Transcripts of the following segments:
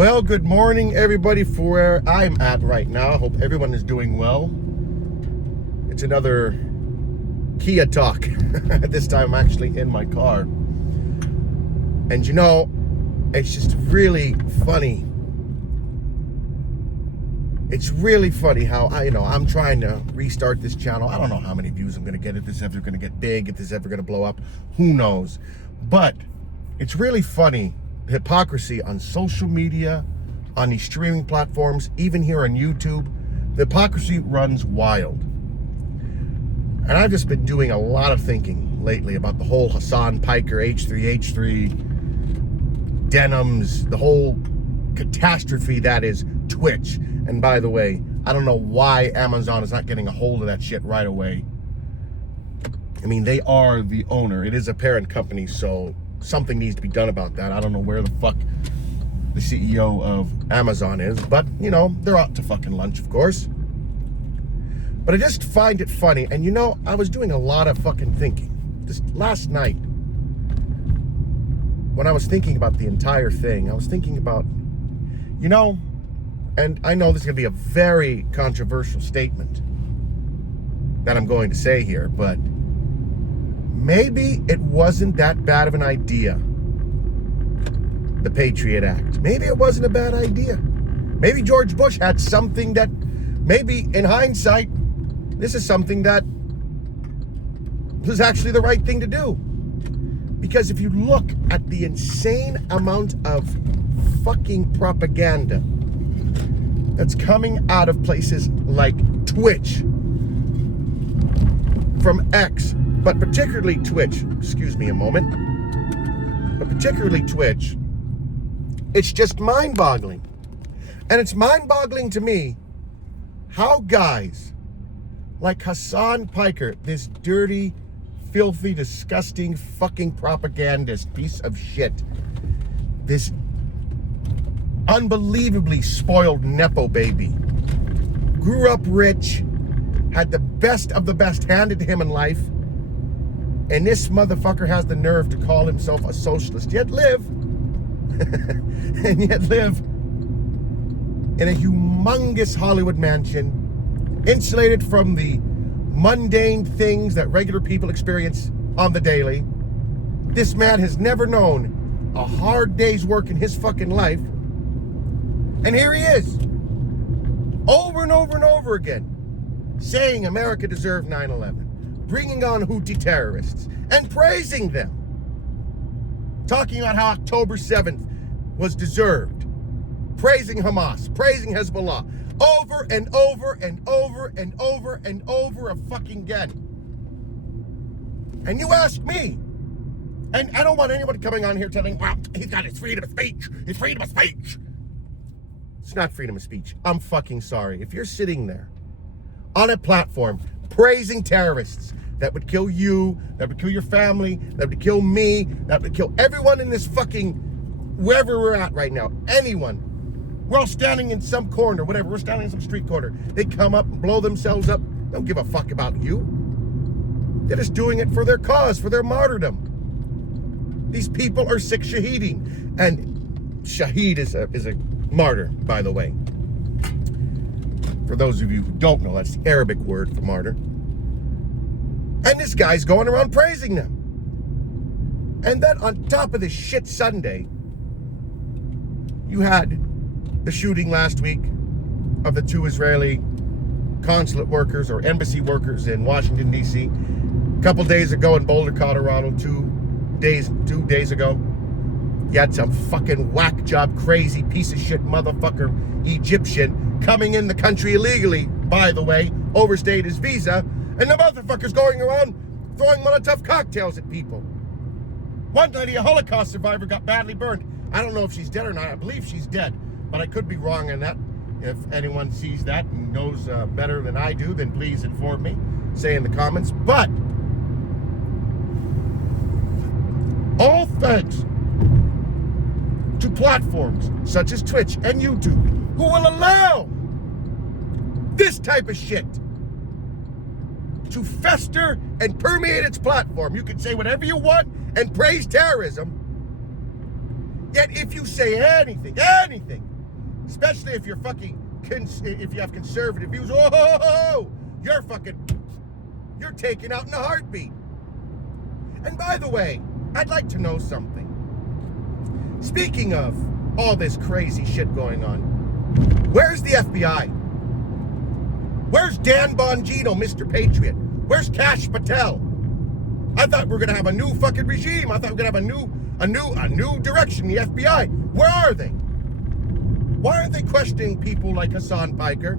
Well, good morning, everybody, for where I'm at right now. I hope everyone is doing well. It's another Kia talk. This time I'm actually in my car. And you know, it's just really funny. It's really funny how I'm trying to restart this channel. I don't know how many views I'm going to get, if this is ever going to get big, if this is ever going to blow up. Who knows? But it's really funny. Hypocrisy on social media, on these streaming platforms, even here on YouTube. The hypocrisy runs wild. And I've just been doing a lot of thinking lately about the whole Hasan Piker, H3H3, denims, the whole catastrophe that is Twitch. And by the way, I don't know why Amazon is not getting a hold of that shit right away. I mean, they are the owner. It is a parent company, so something needs to be done about that. I don't know where the fuck the CEO of Amazon is, but they're out to fucking lunch, of course. But I just find it funny, and I was doing a lot of fucking thinking this last night. When I was thinking about the entire thing, I was thinking about, and I know this is gonna be a very controversial statement that I'm going to say here, but maybe it wasn't that bad of an idea, the Patriot Act. Maybe it wasn't a bad idea. Maybe George Bush had something that, maybe in hindsight, this is something that was actually the right thing to do. Because if you look at the insane amount of fucking propaganda that's coming out of places like Twitch, from X, but particularly Twitch, excuse me a moment, but particularly Twitch, it's just mind-boggling. And it's mind-boggling to me how guys like Hasan Piker, this dirty, filthy, disgusting, fucking propagandist piece of shit, this unbelievably spoiled Nepo baby, grew up rich, had the best of the best handed to him in life, and this motherfucker has the nerve to call himself a socialist, yet live in a humongous Hollywood mansion, insulated from the mundane things that regular people experience on the daily. This man has never known a hard day's work in his fucking life. And here he is, over and over and over again, saying America deserved 9/11, bringing on Houthi terrorists, and praising them. Talking about how October 7th was deserved. Praising Hamas, praising Hezbollah, over and over and over and over and over fucking again. And you ask me, and I don't want anybody coming on here telling, well, he's got his freedom of speech, his freedom of speech. It's not freedom of speech. I'm fucking sorry. If you're sitting there on a platform praising terrorists that would kill you, that would kill your family, that would kill me, that would kill everyone in this fucking, wherever we're at right now, anyone. We're all standing in some corner, whatever, we're standing in some street corner. They come up and blow themselves up. Don't give a fuck about you. They're just doing it for their cause, for their martyrdom. These people are sick shahiding. And shaheed is a martyr, by the way. For those of you who don't know, that's the Arabic word for martyr. And this guy's going around praising them. And then on top of this shit Sunday, you had the shooting last week of the 2 Israeli consulate workers or embassy workers in Washington, D.C. A couple days ago in Boulder, Colorado, 2 days ago. You had some fucking whack job, crazy piece of shit motherfucker Egyptian coming in the country illegally, by the way, overstayed his visa, and the motherfucker's going around throwing Molotov cocktails at people. One lady, a Holocaust survivor, got badly burned. I don't know if she's dead or not. I believe she's dead, but I could be wrong on that. If anyone sees that and knows better than I do, then please inform me. Say in the comments. But all thanks to platforms such as Twitch and YouTube, who will allow this type of shit to fester and permeate its platform. You can say whatever you want and praise terrorism, yet if you say anything Especially if you're if you have conservative views. Oh, you're taken out in a heartbeat. And by the way, I'd like to know something. Speaking of all this crazy shit going on, where's the FBI? Where's Dan Bongino, Mr. Patriot? Where's Kash Patel? I thought we were gonna have a new fucking regime. I thought we were gonna have a new direction, the FBI. Where are they? Why aren't they questioning people like Hasan Piker?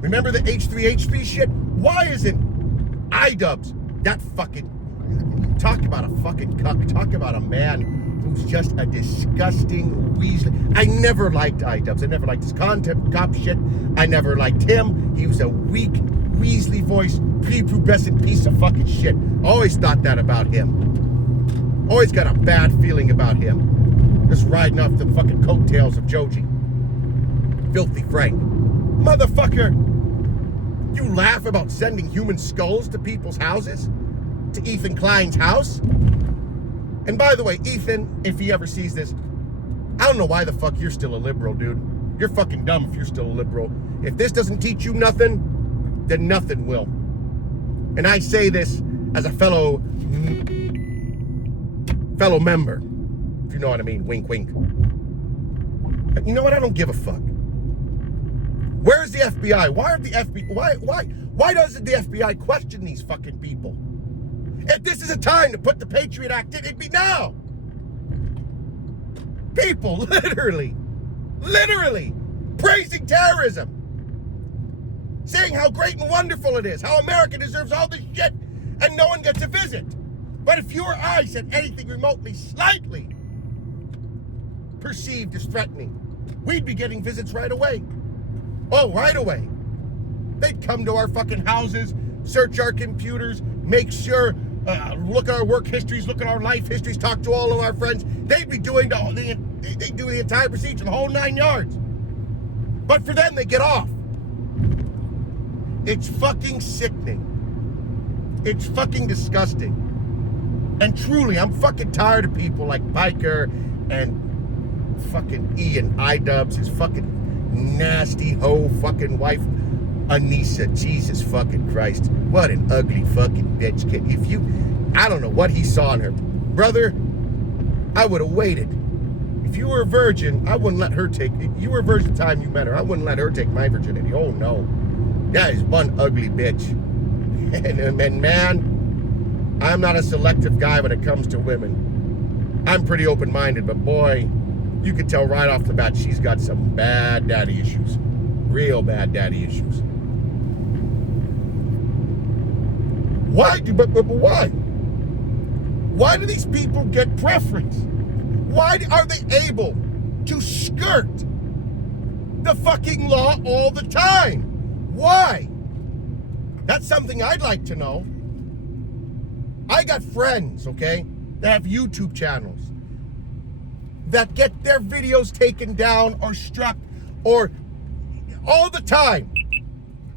Remember the H3H3 shit? Why isn't iDubbbz that fucking... Talk about a fucking cuck. Talk about a man who's just a disgusting weasel. I never liked iDubbbz. I never liked his content cop shit. I never liked him. He was a weak, weaselly voiced, prepubescent piece of fucking shit. Always thought that about him. Always got a bad feeling about him. Just riding off the fucking coattails of Joji. Filthy Frank. Motherfucker, you laugh about sending human skulls to people's houses? To Ethan Klein's house? And by the way, Ethan, if he ever sees this, I don't know why the fuck you're still a liberal, dude. You're fucking dumb if you're still a liberal. If this doesn't teach you nothing, then nothing will. And I say this as a fellow member. If you know what I mean, wink, wink. But you know what? I don't give a fuck. Where's the FBI? Why aren't the FBI? Why doesn't the FBI question these fucking people? If this is a time to put the Patriot Act in, it'd be now. People literally praising terrorism, saying how great and wonderful it is, how America deserves all this shit, and no one gets a visit. But if you or I said anything remotely, slightly perceived as threatening, we'd be getting visits right away. Oh, right away. They'd come to our fucking houses, search our computers, make sure, look at our work histories, look at our life histories, talk to all of our friends. They'd be doing they do the entire procedure, the whole 9 yards. But for them, they get off. It's fucking sickening. It's fucking disgusting. And truly, I'm fucking tired of people like Piker and fucking Ian iDubbbz, his fucking nasty hoe fucking wife, Anissa. Jesus fucking Christ. What an ugly fucking bitch kid. I don't know what he saw in her. Brother, I would have waited. If you were a virgin, I wouldn't let her you were a virgin the time you met her, I wouldn't let her take my virginity. Oh no. That is one ugly bitch. And man, I'm not a selective guy when it comes to women. I'm pretty open-minded, but boy, you could tell right off the bat she's got some bad daddy issues. Real bad daddy issues. Why? But why? Why do these people get preference? Why are they able to skirt the fucking law all the time? Why? That's something I'd like to know. I got friends, okay, that have YouTube channels that get their videos taken down or struck or all the time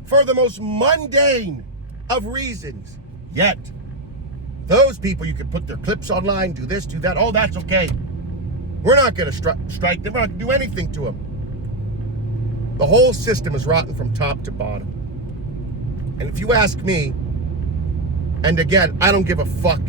for the most mundane of reasons. Yet, those people, you can put their clips online, do this, do that. Oh, that's okay. We're not going to strike them. We're not going to do anything to them. The whole system is rotten from top to bottom. And if you ask me, and again, I don't give a fuck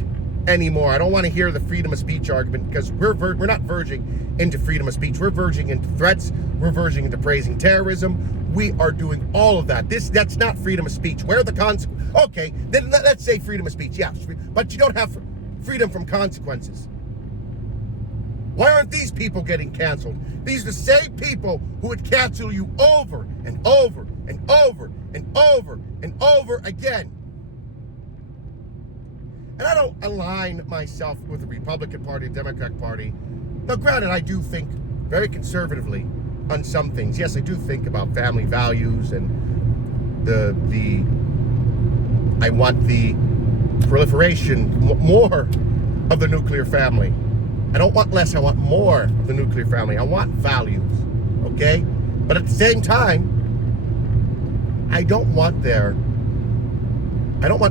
anymore. I don't want to hear the freedom of speech argument because we're not verging into freedom of speech. We're verging into threats. We're verging into praising terrorism. We are doing all of that. That's not freedom of speech. Where are the consequences? Okay, then let's say freedom of speech. Yeah, but you don't have freedom from consequences. Why aren't these people getting canceled? These are the same people who would cancel you over and over and over and over and over again. And I don't align myself with the Republican Party, the Democratic Party. Now, granted, I do think very conservatively on some things. Yes, I do think about family values and I want the proliferation more of the nuclear family. I don't want less, I want more of the nuclear family. I want values, okay? But at the same time, I don't want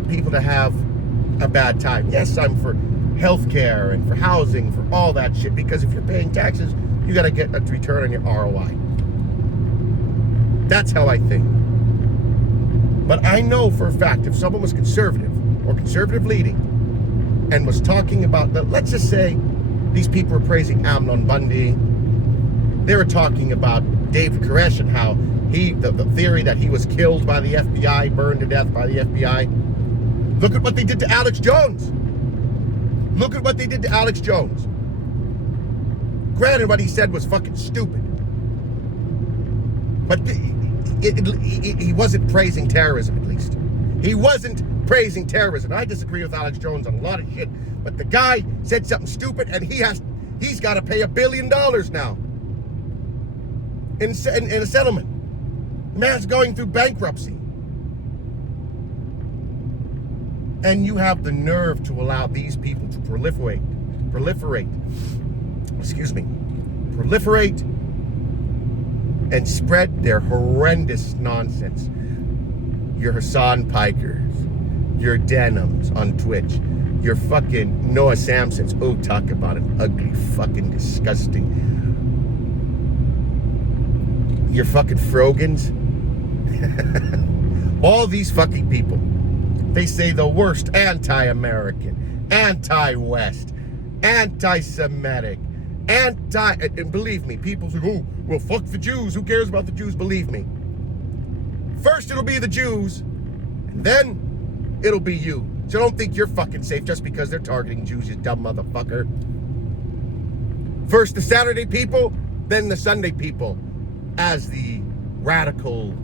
people to have a bad time. Yes, I'm for healthcare and for housing, for all that shit, because if you're paying taxes, you got to get a return on your ROI. That's how I think. But I know for a fact if someone was conservative or conservative leading and was talking about, let's just say these people were praising Amnon Bundy, they were talking about David Koresh and how the theory that he was killed by the FBI, burned to death by the FBI. Look at what they did to Alex Jones. Look at what they did to Alex Jones. Granted, what he said was fucking stupid. But he wasn't praising terrorism, at least. He wasn't praising terrorism. I disagree with Alex Jones on a lot of shit, but the guy said something stupid, and he's got to pay $1 billion now in a settlement. The man's going through bankruptcy. And you have the nerve to allow these people to proliferate, and spread their horrendous nonsense. Your Hasan Pikers, your Denims on Twitch, your fucking Noah Samsons. Oh, talk about an ugly, fucking disgusting. Your fucking Frogans. All these fucking people. They say the worst anti-American, anti-West, anti-Semitic, and believe me, people say, oh, well, fuck the Jews. Who cares about the Jews? Believe me. First it'll be the Jews, and then it'll be you. So don't think you're fucking safe just because they're targeting Jews, you dumb motherfucker. First the Saturday people, then the Sunday people, as the radical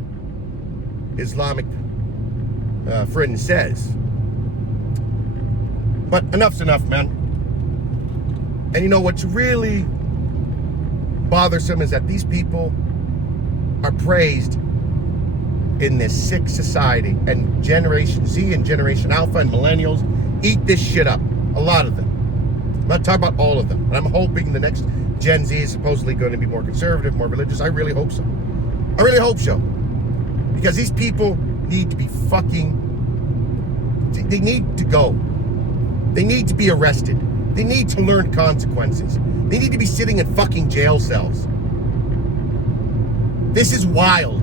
Islamic friend says. But enough's enough, man. And you know what's really bothersome is that these people are praised in this sick society, and Generation Z and Generation Alpha and Millennials eat this shit up. A lot of them. I'm not talking about all of them, but I'm hoping the next Gen Z is supposedly going to be more conservative, more religious. I really hope so. I really hope so. Because these people need to be they need to go. They need to be arrested. They need to learn consequences. They need to be sitting in fucking jail cells. This is wild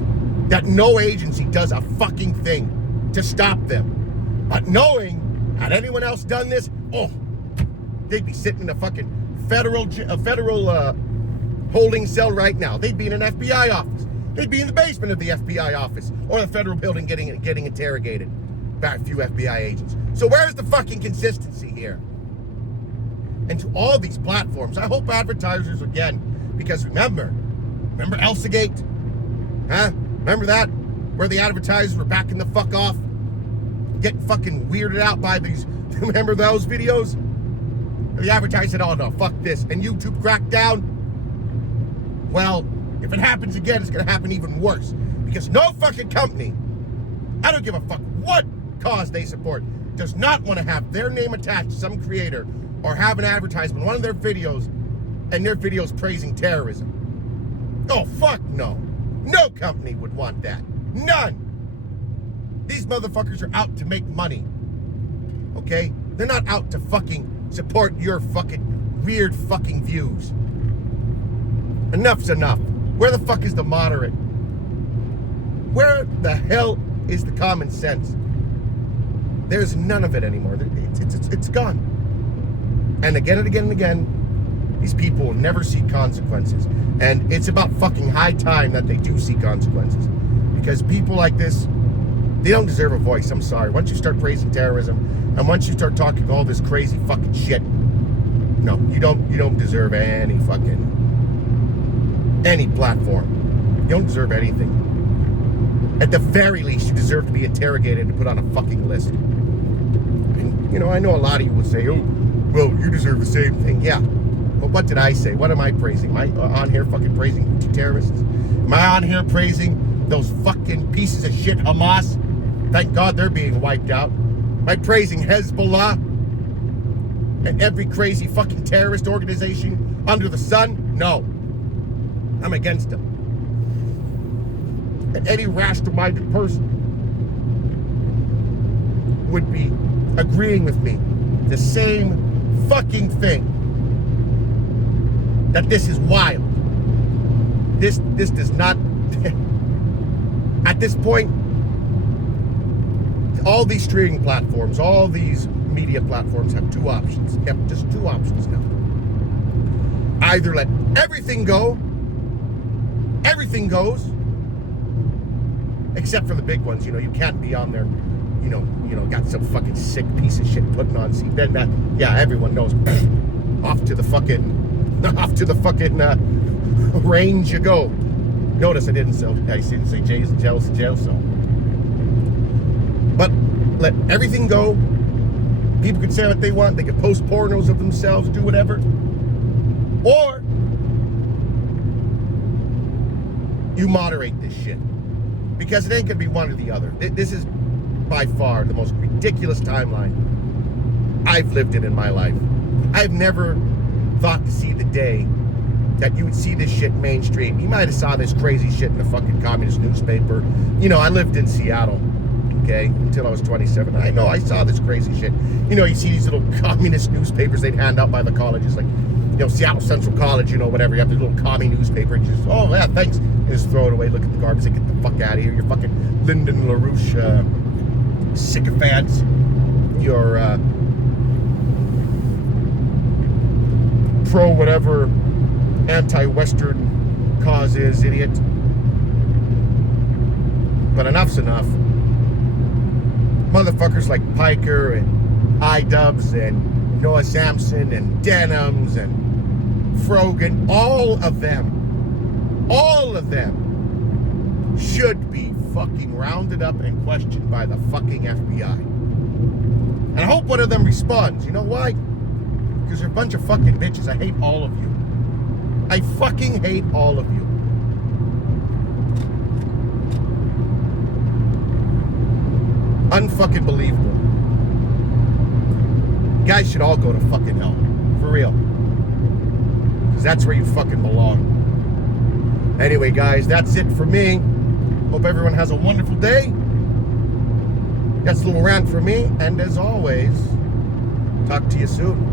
that no agency does a fucking thing to stop them. But knowing, had anyone else done this, oh, they'd be sitting in a fucking federal holding cell right now. They'd be in an FBI office. They'd be in the basement of the FBI office or the federal building getting interrogated by a few FBI agents. So where's the fucking consistency here? And to all these platforms, I hope advertisers again, because remember Elsagate? Huh? Remember that? Where the advertisers were backing the fuck off? Getting fucking weirded out by these, remember those videos? The advertiser said, oh no, fuck this. And YouTube cracked down. Well, if it happens again, it's gonna happen even worse. Because no fucking company, I don't give a fuck what cause they support, does not want to have their name attached to some creator or have an advertisement in one of their videos and their videos praising terrorism. Oh, fuck no. No company would want that. None. These motherfuckers are out to make money. Okay? They're not out to fucking support your fucking weird fucking views. Enough's enough. Where the fuck is the moderate? Where the hell is the common sense? There's none of it anymore. It's gone. And again, these people will never see consequences. And it's about fucking high time that they do see consequences. Because people like this, they don't deserve a voice. I'm sorry. Once you start praising terrorism, and once you start talking all this crazy fucking shit, no, you don't deserve any platform. You don't deserve anything. At the very least, you deserve to be interrogated and put on a fucking list. And, you know, I know a lot of you would say, oh, well, you deserve the same thing. Yeah. But what did I say? What am I praising? Am I on here fucking praising terrorists? Am I on here praising those fucking pieces of shit Hamas? Thank God they're being wiped out. Am I praising Hezbollah and every crazy fucking terrorist organization under the sun? No. I'm against them. And any rational-minded person would be agreeing with me the same fucking thing, that this is wild. This does not. At this point, all these streaming platforms, all these media platforms have two options. Yep, just two options now. Either let everything go, everything goes, except for the big ones. You can't be on there, got some fucking sick piece of shit putting on scene. Then that, yeah, everyone knows. off to the fucking range you go. Notice I didn't say jail cell. But let everything go. People can say what they want. They can post pornos of themselves, do whatever. Or you moderate this shit. Because it ain't gonna be one or the other. This is by far the most ridiculous timeline I've lived in my life. I've never thought to see the day that you would see this shit mainstream. You might have saw this crazy shit in the fucking communist newspaper. I lived in Seattle, okay, until I was 27. I know I saw this crazy shit. You see these little communist newspapers they'd hand out by the colleges, like, Seattle Central College, whatever. You have the little commie newspaper, and you just, oh, yeah, thanks. And just throw it away, look at the garbage, and get the fuck out of here. You're fucking Lyndon LaRouche sycophants. You're pro whatever anti-Western cause is, idiot. But enough's enough. Motherfuckers like Piker and iDubbbz and Noah Samson and Denims and Frogan, all of them should be fucking rounded up and questioned by the fucking FBI. And I hope one of them responds. You know why? Because they're a bunch of fucking bitches. I hate all of you. I fucking hate all of you. Unfucking believable. You guys should all go to fucking hell. For real. Because that's where you fucking belong. Anyway, guys, that's it for me. Hope everyone has a wonderful day. That's a little rant for me. And as always, talk to you soon.